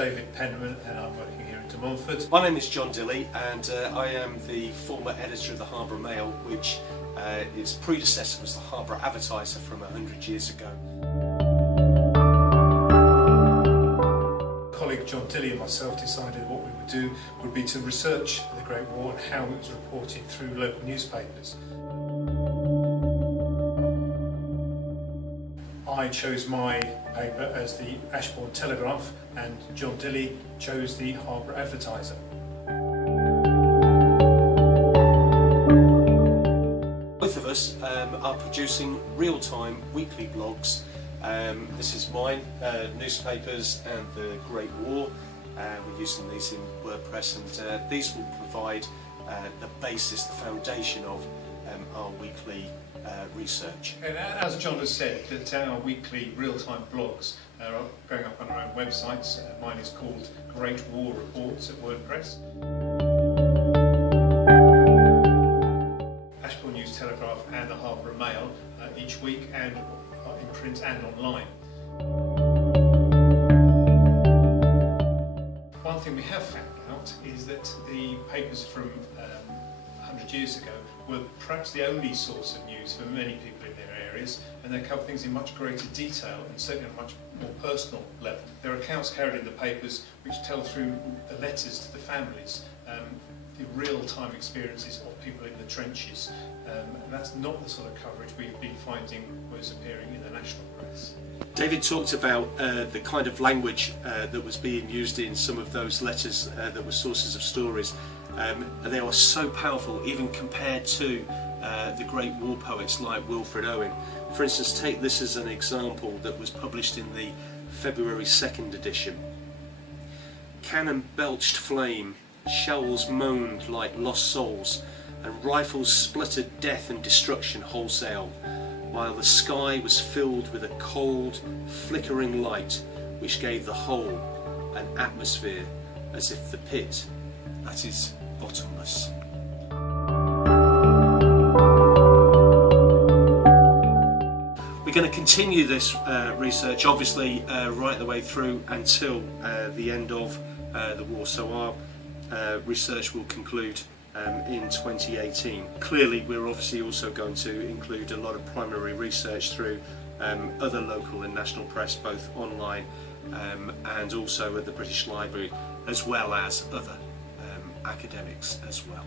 David Penman and I'm working here at Montfort. My name is John Dilley and I am the former editor of the Harbour Mail, which its predecessor was the Harbour Advertiser from 100 years ago. Colleague John Dilley and myself decided what we would do would be to research the Great War and how it was reported through local newspapers. I chose my paper as the Ashbourne Telegraph and John Dilley chose the Harbour Advertiser. Both of us are producing real-time weekly blogs. This is mine, newspapers and the Great War. We're using these in WordPress, and these will provide the basis, the foundation of our weekly research. And as John has said, that our weekly real-time blogs are going up on our own websites. Mine is called Great War Reports at WordPress. Ashbourne News Telegraph and the Harbour Mail each week, and in print and online. One thing we have found out is that the papers from 100 years ago were perhaps the only source of news for many people in their areas, and they cover things in much greater detail and certainly on a much more personal level. There are accounts carried in the papers which tell through the letters to the families the real-time experiences of people in the trenches, and that's not the sort of coverage we've been finding was appearing in the national press. David talked about the kind of language that was being used in some of those letters that were sources of stories. They are so powerful, even compared to the great war poets like Wilfred Owen. For instance, take this as an example that was published in the February 2nd edition. Cannon belched flame, shells moaned like lost souls, and rifles spluttered death and destruction wholesale, while the sky was filled with a cold, flickering light which gave the whole an atmosphere as if the pit that is bottomless. We're going to continue this research, obviously, right the way through until the end of the war. So our research will conclude in 2018. Clearly, we're obviously also going to include a lot of primary research through other local and national press, both online and also at the British Library, as well as other academics as well.